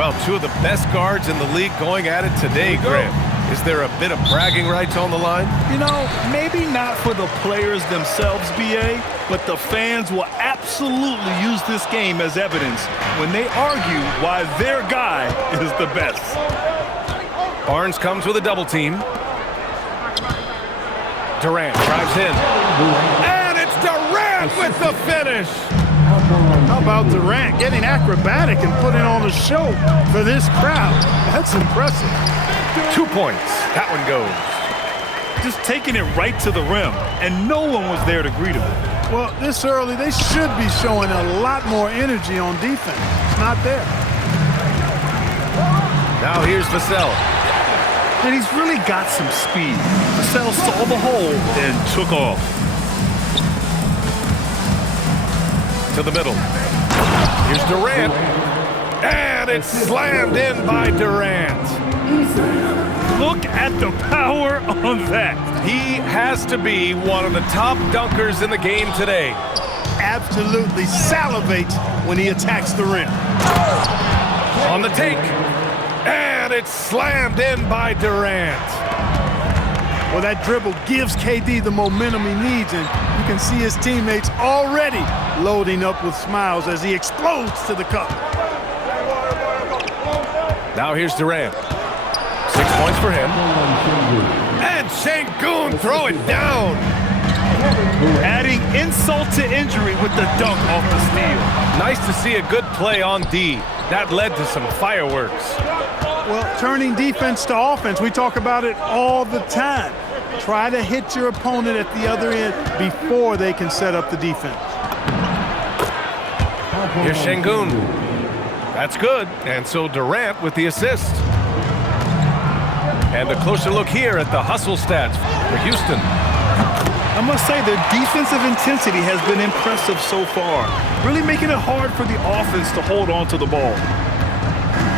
Well, two of the best guards in the league going at it today, Graham. Is there a bit of bragging rights on the line? You know, maybe not for the players themselves, B.A., but the fans will absolutely use this game as evidence when they argue why their guy is the best. Barnes comes with a double team. Durant drives in. And it's Durant with the finish. How about Durant getting acrobatic and putting on a show for this crowd? That's impressive. 2 points. That one goes. Just taking it right to the rim, and no one was there to greet him. Well, this early, they should be showing a lot more energy on defense. It's not there. Now here's Vassell. And he's really got some speed. Vassell saw the hole and took off. To the middle. Here's Durant. And it's slammed in by Durant. Look at the power on that. He has to be one of the top dunkers in the game today. Absolutely salivates when he attacks the rim. On the take. And it's slammed in by Durant. Well, that dribble gives KD the momentum he needs, and you can see his teammates already loading up with smiles as he explodes to the cup. Now here's Durant. 6 points for him. And Sengun throw it down. Adding insult to injury with the dunk off the steal. Nice to see a good play on D. That led to some fireworks. Well, turning defense to offense, we talk about it all the time. Try to hit your opponent at the other end before they can set up the defense. Here's Sengun. That's good. And so Durant with the assist. And a closer look here at the hustle stats for Houston. I must say their defensive intensity has been impressive so far, really making it hard for the offense to hold on to the ball.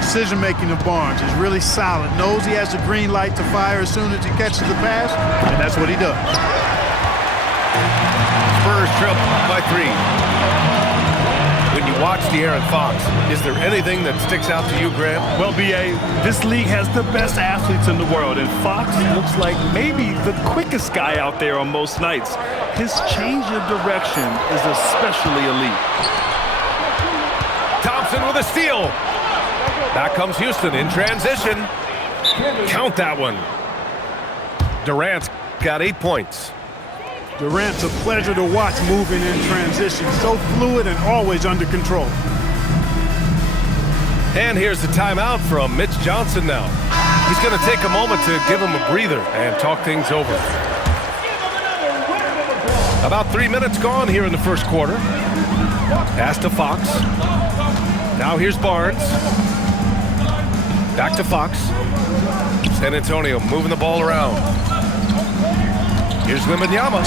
Decision-making of Barnes is really solid. Knows he has the green light to fire as soon as he catches the pass, and that's what he does. Spurs trail by 3. When you watch De'Aaron Fox, is there anything that sticks out to you, Graham? Well, B.A., this league has the best athletes in the world, and Fox looks like maybe the quickest guy out there on most nights. His change of direction is especially elite. Thompson with a steal. Back comes Houston in transition. Count that one. Durant's got 8 points. Durant's a pleasure to watch moving in transition. So fluid and always under control. And here's the timeout from Mitch Johnson now. He's going to take a moment to give him a breather and talk things over. About 3 minutes gone here in the first quarter. Pass to Fox. Now here's Barnes. Back to Fox. San Antonio moving the ball around. Here's Wembanyama.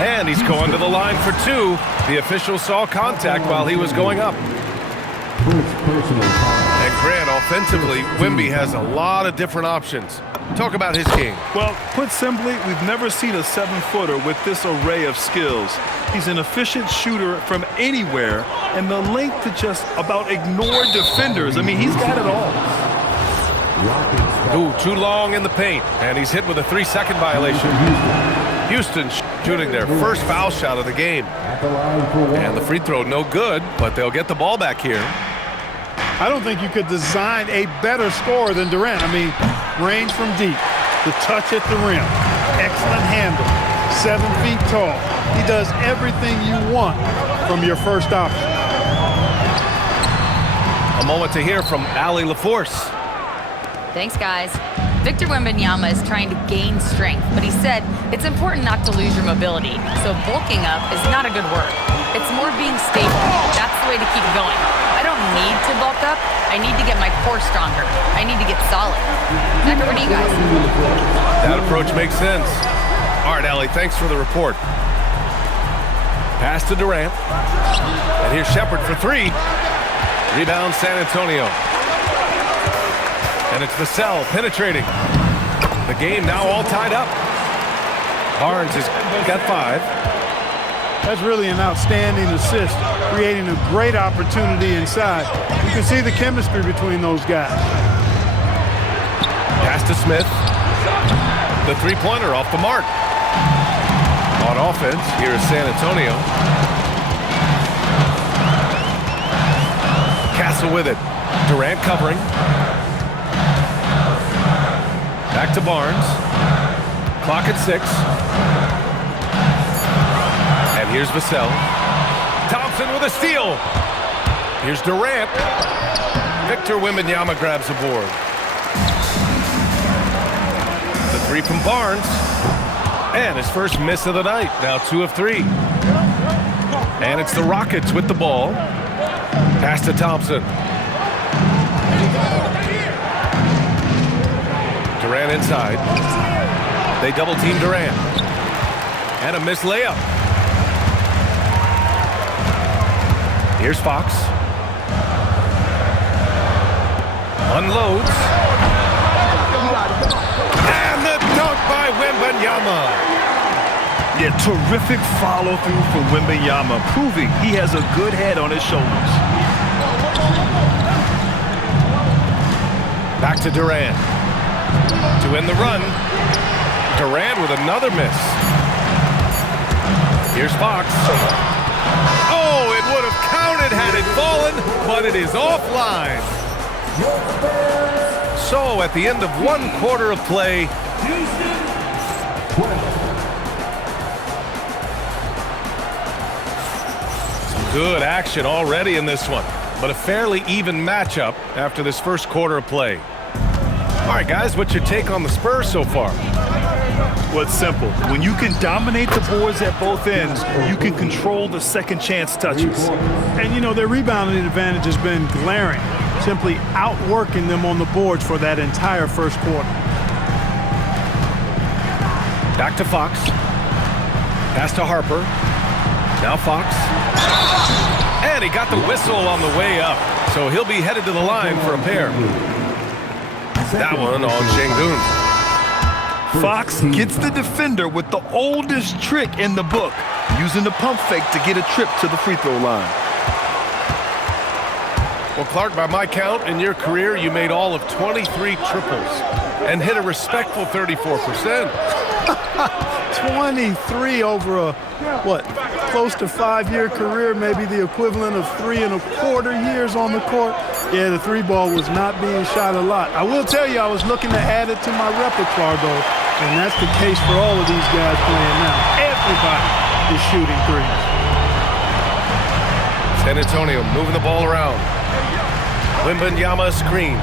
And he's going to the line for 2. The official saw contact while he was going up. And Grant, offensively, Wemby has a lot of different options. Talk about his game. Well, put simply, we've never seen a 7-footer with this array of skills. He's an efficient shooter from anywhere, and the length to just about ignore defenders. I mean, he's got it all. Ooh, too long in the paint, and he's hit with a 3-second violation. Houston shooting their first foul shot of the game. And the free throw no good, but they'll get the ball back here. I don't think you could design a better scorer than Durant. I mean, range from deep, the touch at the rim, excellent handle, 7 feet tall. He does everything you want from your first option. A moment to hear from Allie LaForce. Thanks, guys. Victor Wembanyama is trying to gain strength, but he said it's important not to lose your mobility. So bulking up is not a good word. It's more being stable. That's the way to keep going. I don't need to bulk up. I need to get my core stronger. I need to get solid. Back over to you guys. That approach makes sense. All right, Allie, thanks for the report. Pass to Durant. And here's Shepherd for 3. Rebound San Antonio. And it's Vassell penetrating. The game now all tied up. Barnes has got 5. That's really an outstanding assist, creating a great opportunity inside. You can see the chemistry between those guys. Pass to Smith. The three-pointer off the mark. On offense, here is San Antonio. Castle with it. Durant covering. Back to Barnes. Clock at 6. And here's Vassell. Thompson with a steal. Here's Durant. Victor Wembanyama grabs the board. The three from Barnes. And his first miss of the night. Now 2 of 3. And it's the Rockets with the ball. Pass to Thompson. Durant inside. They double team Durant. And a missed layup. Here's Fox. Unloads. And the dunk by Wembanyama. Yeah, terrific follow-through for Wembanyama, proving he has a good head on his shoulders. Back to Durant. To end the run. Durant with another miss. Here's Fox. Oh, it would have counted had it fallen, but it is offline. So at the end of 1 quarter of play, some good action already in this one, but a fairly even matchup after this first quarter of play. All right, guys, what's your take on the Spurs so far? Well, it's simple. When you can dominate the boards at both ends, you can control the second chance touches. And, you know, their rebounding advantage has been glaring, simply outworking them on the boards for that entire first quarter. Back to Fox. Pass to Harper. Now Fox. And he got the whistle on the way up, so he'll be headed to the line for a pair. That one on Şengün. Fox gets the defender with the oldest trick in the book, using the pump fake to get a trip to the free throw line. Well, Clark, by my count, in your career, you made all of 23 triples and hit a respectful 34%. 23 over a, close to 5-year career, maybe the equivalent of 3 1/4 years on the court. Yeah, the 3-ball was not being shot a lot. I will tell you, I was looking to add it to my repertoire, though, and that's the case for all of these guys playing now. Everybody is shooting threes. San Antonio moving the ball around. Wembanyama screen.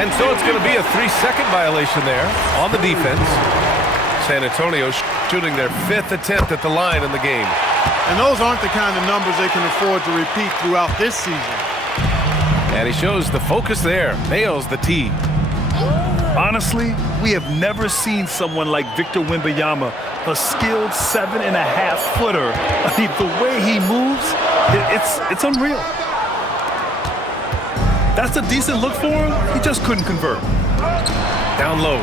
And so it's going to be a 3-second violation there on the defense. San Antonio shooting their 5th attempt at the line in the game. And those aren't the kind of numbers they can afford to repeat throughout this season. And he shows the focus there. Nails the tee. Honestly, we have never seen someone like Victor Wembanyama, a skilled 7.5-footer. I mean, the way he moves, it's unreal. That's a decent look for him. He just couldn't convert. Down low.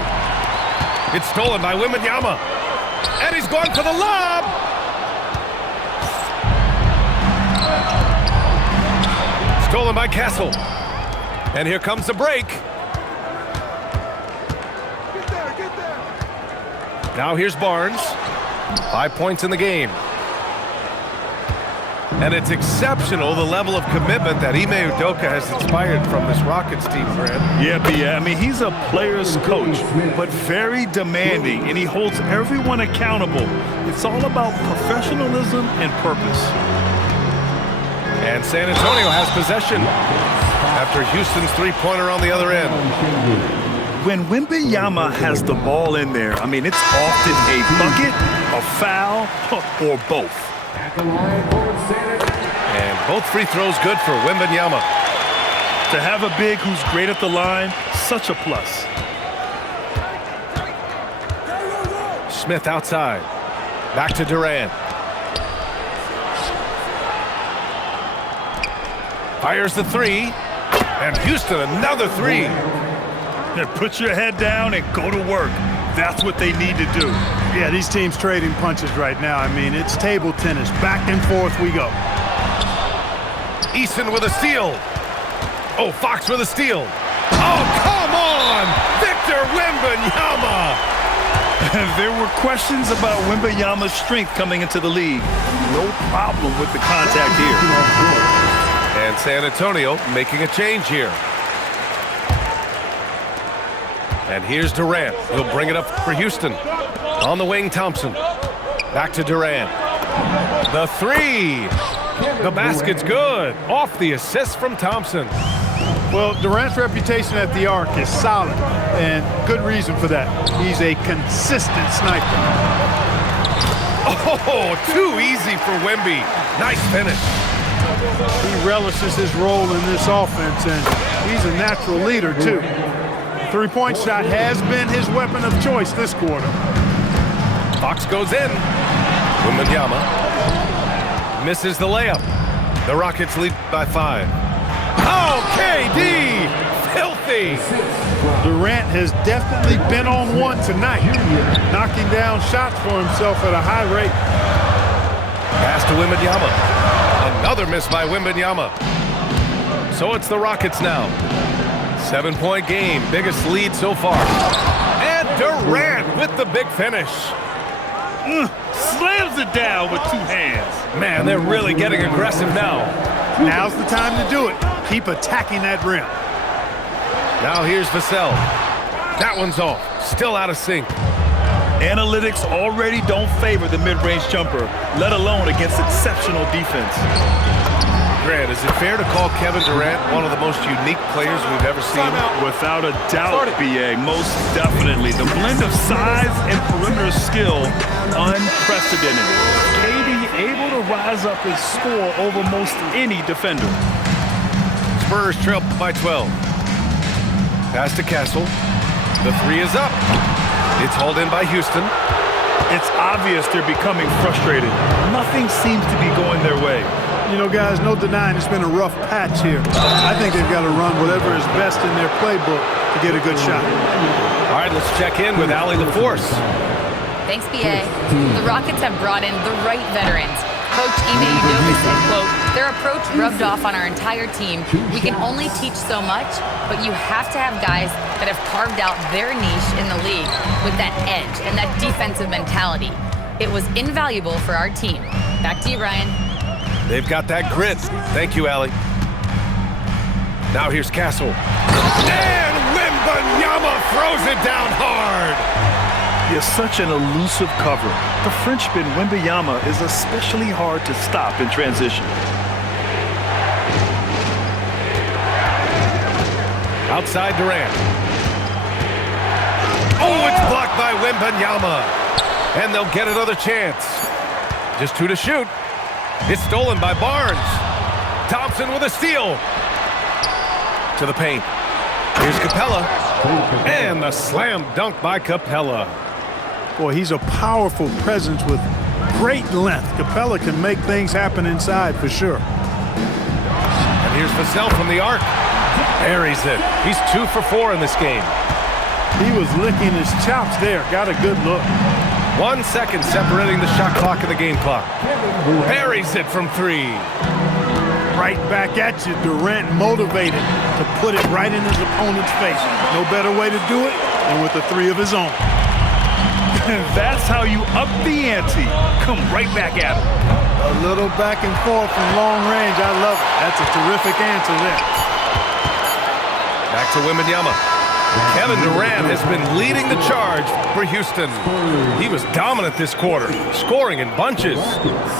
It's stolen by Wembanyama. And he's going for the lob. Stolen by Castle. And here comes the break. Now here's Barnes. 5 points in the game. And it's exceptional, the level of commitment that Ime Udoka has inspired from this Rockets team, Grant. Yeah, I mean, he's a player's coach, but very demanding, and he holds everyone accountable. It's all about professionalism and purpose. And San Antonio has possession after Houston's three-pointer on the other end. When Wembanyama has the ball in there, I mean, it's often a bucket, a foul, or both. And both free throws good for Wembanyama. To have a big who's great at the line, such a plus. Smith outside. Back to Durant. Fires the three. And Houston another three. And put your head down and go to work. That's what they need to do. Yeah, these teams trading punches right now. I mean, it's table tennis. Back and forth we go. Eason with a steal. Oh, Fox with a steal. Oh, come on! Victor Wembanyama! There were questions about Wembanyama's strength coming into the league. No problem with the contact here. And San Antonio making a change here. And here's Durant. He'll bring it up for Houston. On the wing, Thompson. Back to Durant. The three. The basket's good. Off the assist from Thompson. Well, Durant's reputation at the arc is solid, and good reason for that. He's a consistent sniper. Oh, too easy for Wemby. Nice finish. He relishes his role in this offense, and he's a natural leader, too. Three-point shot has been his weapon of choice this quarter. Fox goes in. Wembanyama misses the layup. The Rockets lead by 5. Oh, KD! Filthy! Durant has definitely been on one tonight, knocking down shots for himself at a high rate. Pass to Wembanyama. Another miss by Wembanyama. So it's the Rockets now. 7-point game, biggest lead so far. And Durant with the big finish. Slams it down with 2 hands. Man, they're really getting aggressive now. Now's the time to do it. Keep attacking that rim. Now here's Vassell. That one's off. Still out of sync. Analytics already don't favor the mid-range jumper, let alone against exceptional defense. Grant, is it fair to call Kevin Durant one of the most unique players we've ever seen? Without a doubt, BA, most definitely. The blend of size and perimeter skill, unprecedented. KD able to rise up his score over most any defender. Spurs trail by 12. Pass to Castle. The three is up. It's hauled in by Houston. It's obvious they're becoming frustrated. Nothing seems to be going their way. You know, guys, no denying it's been a rough patch here. I think they've got to run whatever is best in their playbook to get a good shot. All right, let's check in with Allie LaForce. Thanks, BA. The Rockets have brought in the right veterans. Coach Ime Udoka said, quote, "Their approach rubbed off on our entire team. We can only teach so much, but you have to have guys that have carved out their niche in the league with that edge and that defensive mentality. It was invaluable for our team." Back to you, Ryan. They've got that grit. Thank you, Allie. Now here's Castle. And Wembanyama throws it down hard. He has such an elusive cover. The Frenchman Wembanyama is especially hard to stop in transition. Outside Durant. Oh, it's blocked by Wembanyama. And they'll get another chance. Just 2 to shoot. It's stolen by Barnes. Thompson with a steal. To the paint. Here's Capella. And the slam dunk by Capella. Boy, he's a powerful presence with great length. Capella can make things happen inside for sure. And here's Vassell from the arc. Buries it. He's 2 for 4 in this game. He was licking his chops there. Got a good look. 1 second separating the shot clock and the game clock. Buries it from 3. Right back at you, Durant motivated to put it right in his opponent's face. No better way to do it than with a 3 of his own. That's how you up the ante. Come right back at him. A little back and forth from long range. I love it. That's a terrific answer there. Back to Wembanyama. Kevin Durant has been leading the charge for Houston. He was dominant this quarter, scoring in bunches.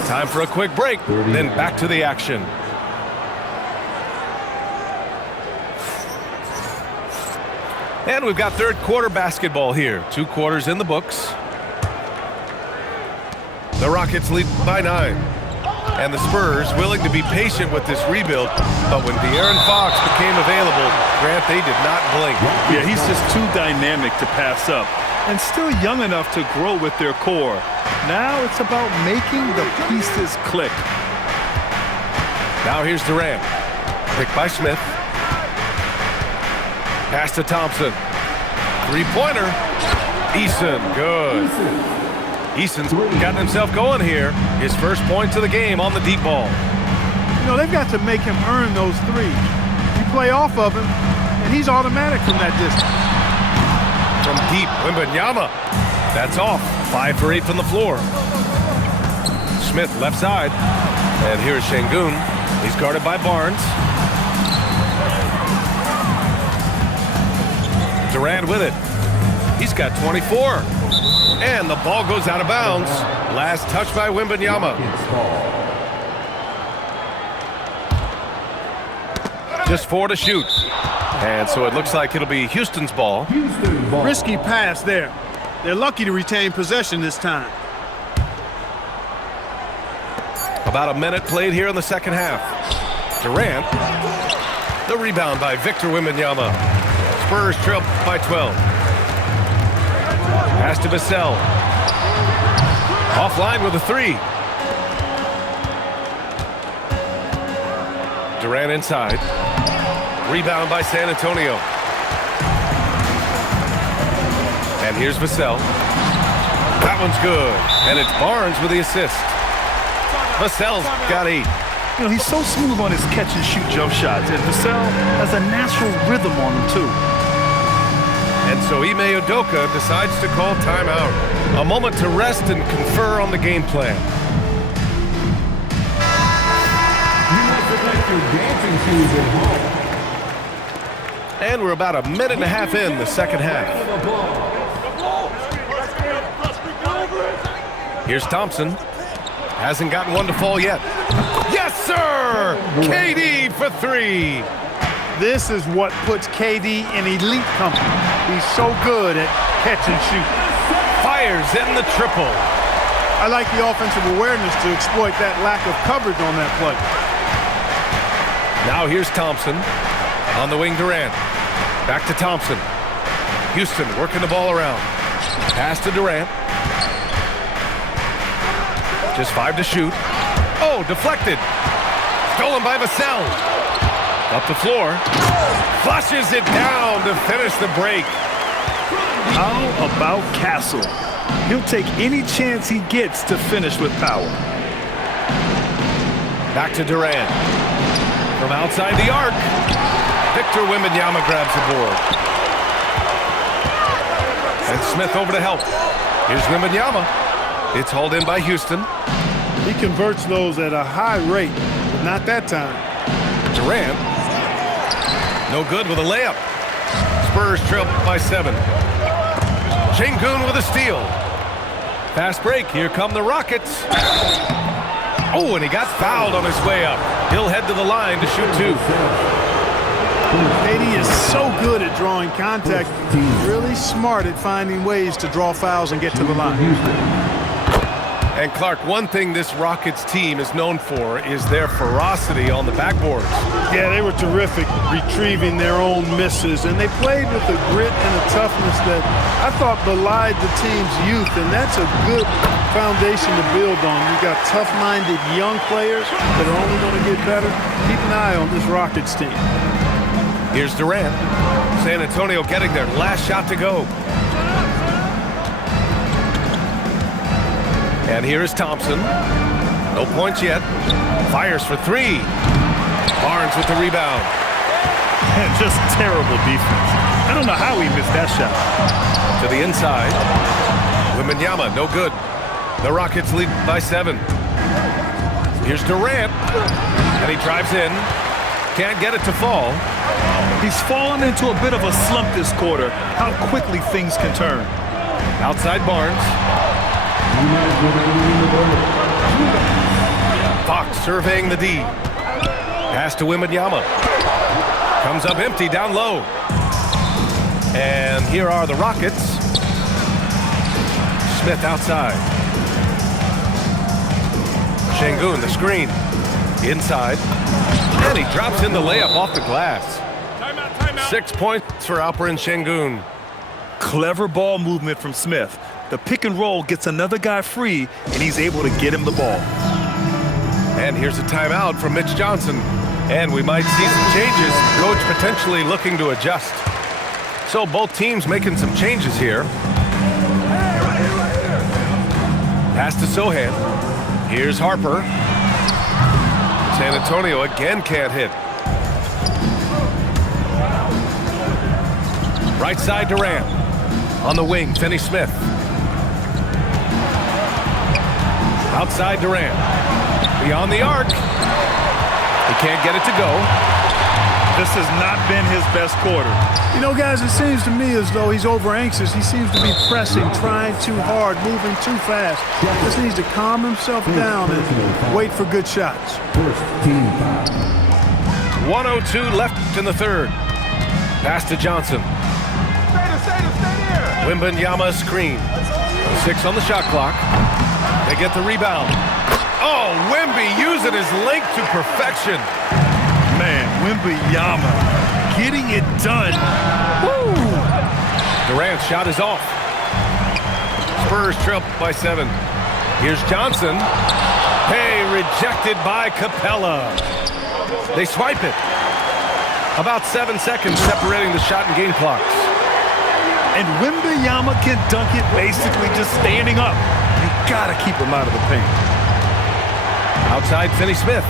Time for a quick break, then back to the action. And we've got third quarter basketball here. 2 quarters in the books. The Rockets lead by 9. And the Spurs willing to be patient with this rebuild, but when De'Aaron Fox became available, Grant, they did not blink. Yeah, he's just too dynamic to pass up, and still young enough to grow with their core. Now it's about making the pieces click. Now here's Durant. Picked by Smith. Pass to Thompson. 3-pointer. Eason, good. Easton's gotten himself going here. His first points of the game on the deep ball. You know, they've got to make him earn those threes. You play off of him, and he's automatic from that distance. From deep, Wembanyama. That's off. 5 for 8 from the floor. Smith left side. And here's Şengün. He's guarded by Barnes. Durant with it. He's got 24. And the ball goes out of bounds. Last touch by Wembanyama. Just 4 to shoot. And so it looks like it'll be Houston's ball. Risky pass there. They're lucky to retain possession this time. About a minute played here in the second half. Durant. The rebound by Victor Wembanyama. Spurs trail by 12. Pass to Vassell. Offline with a 3. Durant inside. Rebound by San Antonio. And here's Vassell. That one's good. And it's Barnes with the assist. Vassell's got 8. You know, he's so smooth on his catch-and-shoot jump shots, and Vassell has a natural rhythm on him, too. And so Ime Udoka decides to call timeout. A moment to rest and confer on the game plan. And we're about a minute and a half in the second half. Here's Thompson. Hasn't gotten one to fall yet. Yes, sir! KD for 3. This is what puts KD in elite company. He's so good at catch and shoot. Fires in the triple. I like the offensive awareness to exploit that lack of coverage on that play. Now here's Thompson. On the wing, Durant. Back to Thompson. Houston working the ball around. Pass to Durant. Just 5 to shoot. Oh, deflected. Stolen by Vassell. Up the floor. Flushes it down to finish the break. How about Castle? He'll take any chance he gets to finish with power. Back to Durant. From outside the arc. Victor Wembanyama grabs the board. And Smith over to help. Here's Wembanyama. It's hauled in by Houston. He converts those at a high rate, but not that time. Durant. No good with a layup. Spurs trail by 7. Şengün with a steal. Fast break. Here come the Rockets. Oh, and he got fouled on his way up. He'll head to the line to shoot 2. KD is so good at drawing contact. He's really smart at finding ways to draw fouls and get to the line. And Clark, one thing this Rockets team is known for is their ferocity on the backboards. Yeah, they were terrific retrieving their own misses, and they played with a grit and a toughness that I thought belied the team's youth, and that's a good foundation to build on. You've got tough-minded young players that are only going to get better. Keep an eye on this Rockets team. Here's Durant. San Antonio getting their last shot to go. And here is Thompson. No points yet. Fires for 3. Barnes with the rebound. Just terrible defense. I don't know how he missed that shot. To the inside. Wembanyama, no good. The Rockets lead by 7. Here's Durant. And he drives in. Can't get it to fall. He's fallen into a bit of a slump this quarter. How quickly things can turn. Outside Barnes. Fox surveying the D. Pass to Wembanyama. Comes up empty down low. And here are the Rockets. Smith outside. Şengün, the screen. Inside. And he drops in the layup off the glass. 6 points for Alperen Şengün. Clever ball movement from Smith. The pick and roll gets another guy free, and he's able to get him the ball. And here's a timeout from Mitch Johnson. And we might see some changes. Coach potentially looking to adjust. So both teams making some changes here. Pass to Sohan. Here's Harper. San Antonio again can't hit. Right side Durant. On the wing, Finney-Smith. Outside Durant. Beyond the arc. He can't get it to go. This has not been his best quarter. You know, guys, it seems to me as though he's over anxious. He seems to be pressing, trying too hard, moving too fast. Just needs to calm himself down and wait for good shots. 1:02 left in the third. Pass to Johnson. Wembanyama screen. 6 on the shot clock. They get the rebound. Oh, Wemby using his length to perfection. Man, Wembanyama getting it done. Woo! Durant's shot is off. Spurs trail by 7. Here's Johnson. Hey, rejected by Capella. They swipe it. About 7 seconds separating the shot and game clocks. And Wembanyama can dunk it basically just standing up. You gotta keep him out of the paint. Outside Finney-Smith.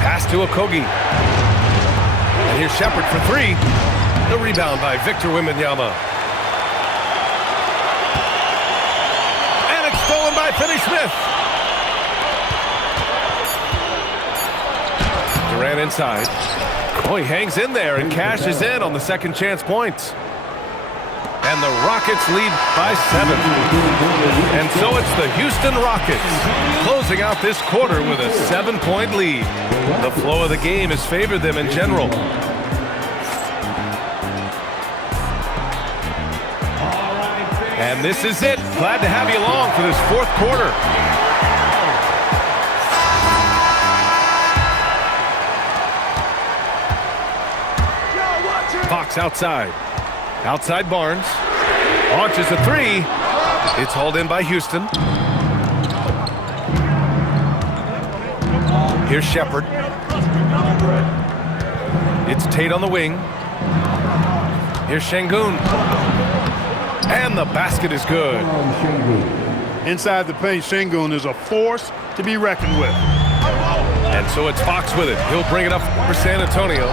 Pass to Okogie. And here's Shepherd for 3. The rebound by Victor Wembanyama. And it's stolen by Finney-Smith. Durant inside. Oh, he hangs in there and cashes in on the second chance points. And the Rockets lead by 7. And so it's the Houston Rockets closing out this quarter with a 7-point lead. The flow of the game has favored them in general. And this is it. Glad to have you along for this fourth quarter. Fox outside. Outside Barnes. Launches a 3. It's hauled in by Houston. Here's Shepherd. It's Tate on the wing. Here's Şengün. And the basket is good. Inside the paint, Şengün is a force to be reckoned with. And so it's Fox with it. He'll bring it up for San Antonio.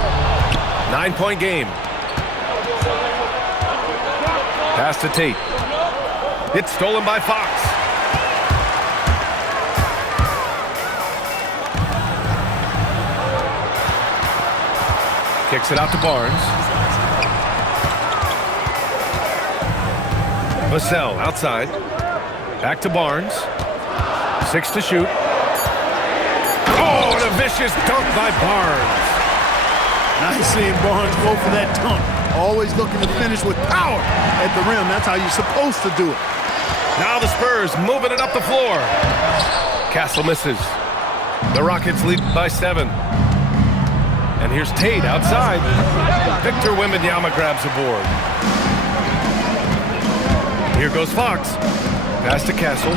9-point game. Pass to Tate. It's stolen by Fox. Kicks it out to Barnes. Vassell outside. Back to Barnes. 6 to shoot. Oh, and a vicious dunk by Barnes. Nice seeing Barnes go for that dunk. Always looking to finish with power at the rim. That's how you're supposed to do it. Now the Spurs moving it up the floor. Castle misses. The Rockets lead by 7. And here's Tate outside. Victor Wembanyama grabs the board. Here goes Fox. Pass to Castle.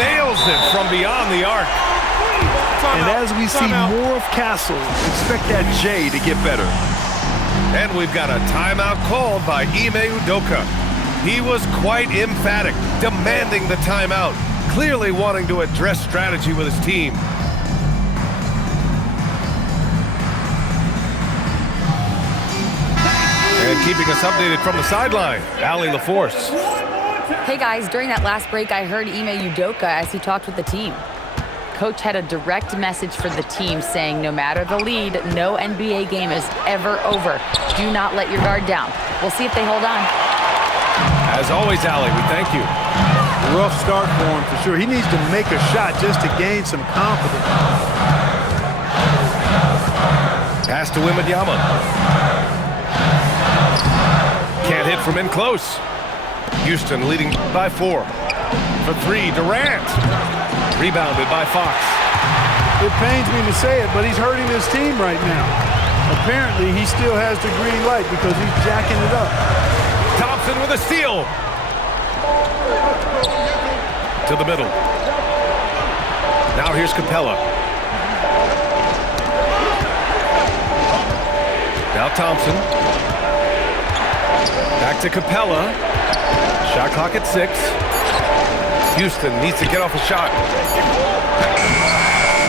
Nails it from beyond the arc. And as we see more of Castle, expect that J to get better. And we've got a timeout called by Ime Udoka. He was quite emphatic, demanding the timeout, clearly wanting to address strategy with his team. And keeping us updated from the sideline, Allie LaForce. Hey guys, during that last break, I heard Ime Udoka as he talked with the team. Coach had a direct message for the team saying no matter the lead, no NBA game is ever over. Do not let your guard down. We'll see if they hold on. As always, Allie, we thank you. Rough start for him for sure. He needs to make a shot just to gain some confidence. Pass to Wembanyama. Can't hit from in close. Houston leading by 4. For 3, Durant. Rebounded by Fox. It pains me to say it, but he's hurting his team right now. Apparently, he still has the green light because he's jacking it up. Thompson with a steal. To the middle. Now here's Capella. Now Thompson. Back to Capella. Shot clock at 6. Houston needs to get off a shot.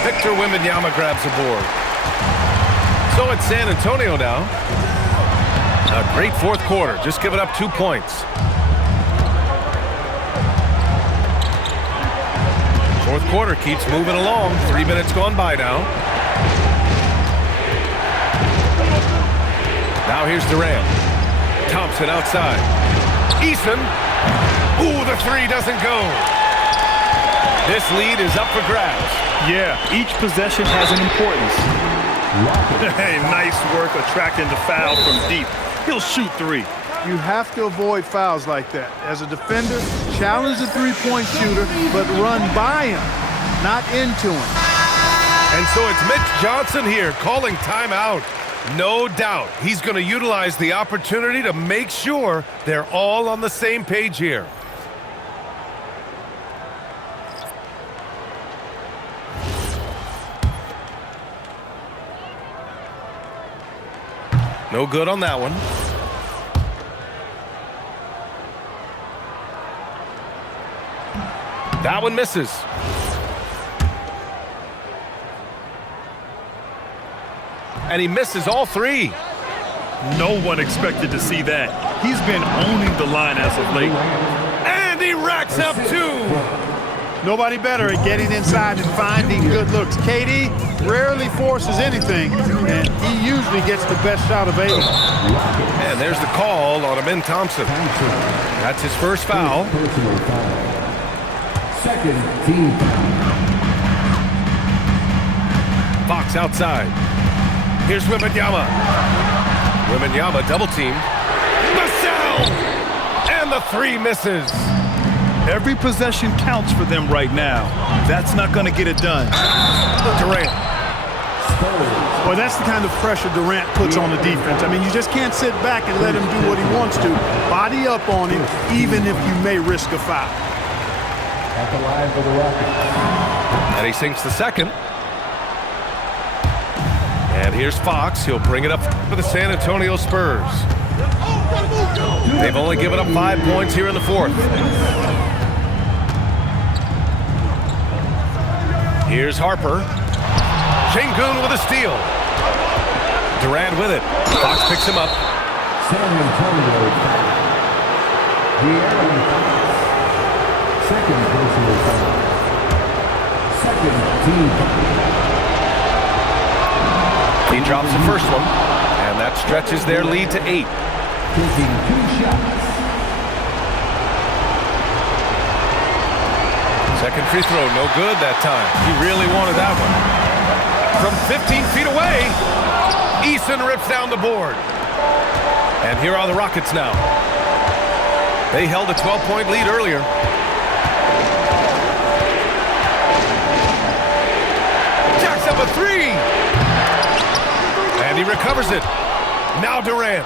Victor Wembanyama grabs the board. So it's San Antonio now. A great fourth quarter, just giving up 2 points. Fourth quarter keeps moving along. 3 minutes gone by now. Now here's Durant. Thompson outside. Eason. Ooh, the three doesn't go. This lead is up for grabs. Yeah, each possession has an importance. Hey, nice work attracting the foul from deep. He'll shoot three. You have to avoid fouls like that. As a defender, challenge the three-point shooter, but run by him, not into him. And so it's Mitch Johnson here calling timeout. No doubt he's going to utilize the opportunity to make sure they're all on the same page here. No good on that one. That one misses. And he misses all three. No one expected to see that. He's been owning the line as of late. And he racks up two. Nobody better at getting inside and finding good looks. KD rarely forces anything, and he usually gets the best shot available. And there's the call on Amin Thompson. That's his first foul. Second team. Fox outside. Here's Wembanyama. Wembanyama double team. Vassell! And the three misses. Every possession counts for them right now. That's not going to get it done. Durant. Well, that's the kind of pressure Durant puts on the defense. I mean, you just can't sit back and let him do what he wants to. Body up on him, even if you may risk a foul. At the line for the Rockets. And he sinks the second. And here's Fox. He'll bring it up for the San Antonio Spurs. They've only given up 5 points here in the fourth. Here's Harper. Şengün with a steal. Durant with it. Fox picks him up. San Antonio. De'Aaron Fox. Second personal foul. Second team foul. He drops the first one, and that stretches their lead to 8. Taking 2 shots. Second free throw, no good that time. He really wanted that one. From 15 feet away, Eason rips down the board. And here are the Rockets now. They held a 12-point lead earlier. Jacks up a three. And he recovers it. Now Durant.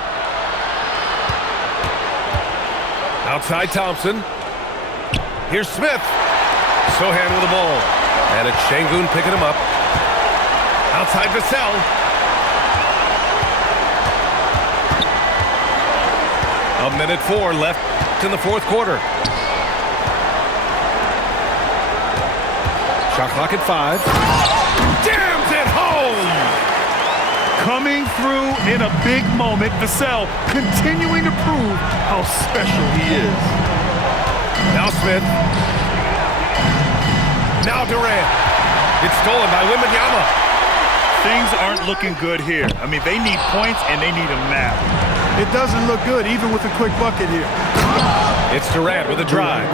Outside Thompson. Here's Smith. Sochan with the ball. And it's Şengün picking him up. Outside Vassell. A minute 4 left in the fourth quarter. Shot clock at 5. Jams it home! Coming through in a big moment, Vassell continuing to prove how special he is. Now Smith. Now Durant. It's stolen by Wembanyama. Things aren't looking good here. I mean, they need points, and they need them now. It doesn't look good, even with a quick bucket here. It's Durant with a drive.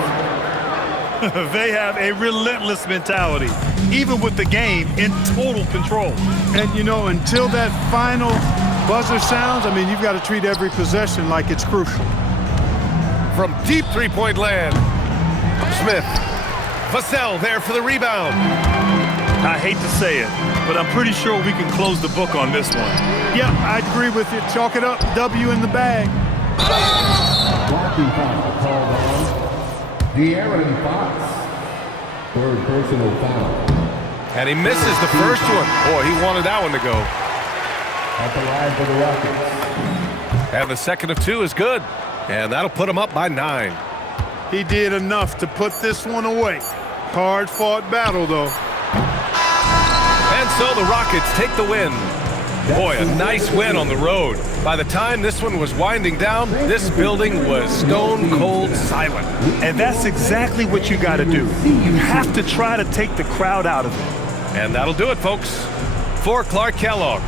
They have a relentless mentality, even with the game in total control. And, you know, until that final buzzer sounds, I mean, you've got to treat every possession like it's crucial. From deep three-point land, Smith. Vassell there for the rebound. I hate to say it, but I'm pretty sure we can close the book on this one. Yeah, I agree with you. Chalk it up. W in the bag. Blocking foul called on De'Aaron Fox. Third personal foul. And he misses the first one. Boy, he wanted that one to go. At the line for the Rockets. And the second of 2 is good. And that'll put him up by 9. He did enough to put this one away. Hard-fought battle, though. And so the Rockets take the win. Boy, a nice win on the road. By the time this one was winding down, this building was stone cold silent. And that's exactly what you got to do. You have to try to take the crowd out of it. And that'll do it, folks. For Clark Kellogg.